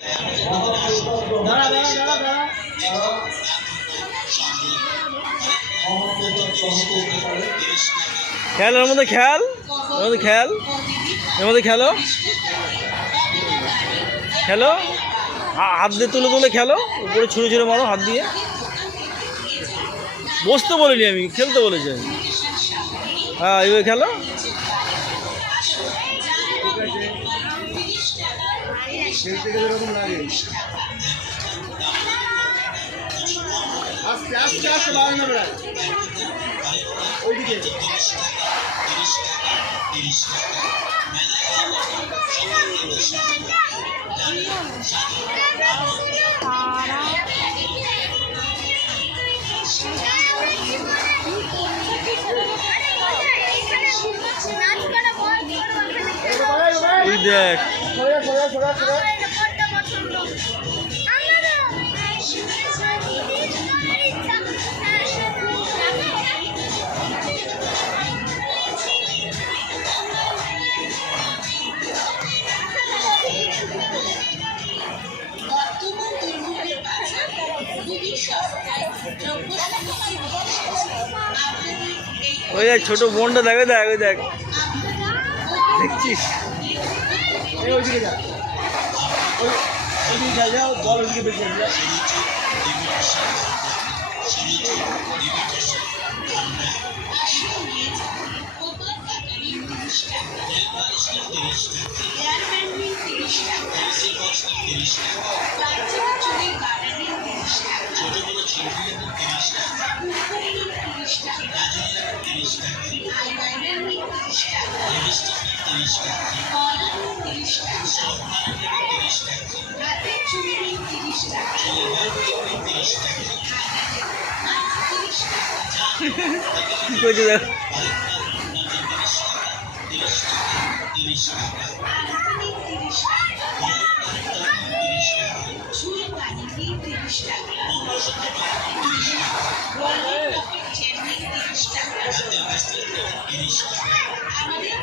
খেল এর মধ্যে, খেল এর মধ্যে, খেল এর মধ্যে, খেলো খেলো, হাত দিয়ে তুলে তুলে খেলো, উপরে ছুঁড়ে ছুঁড়ে মারো হাত দিয়ে। বসতে বলিনি আমি, খেলতে বলেছি। হ্যাঁ এইভাবে খেলো। খেলতে গেলে এরকম লাগে। আস্তে আস্তে আস্তে বাড়ানো বেড়ায় ওইদিকে। দেখ ওই দেখ ছোট বোনটা, দেখো দেখ, ওই দেখ, দেখছিস? ওইদিকে যা, ওইদিকে যাও, বল ওইদিকে বেশি যা। কি করছে দেখ, আমাদের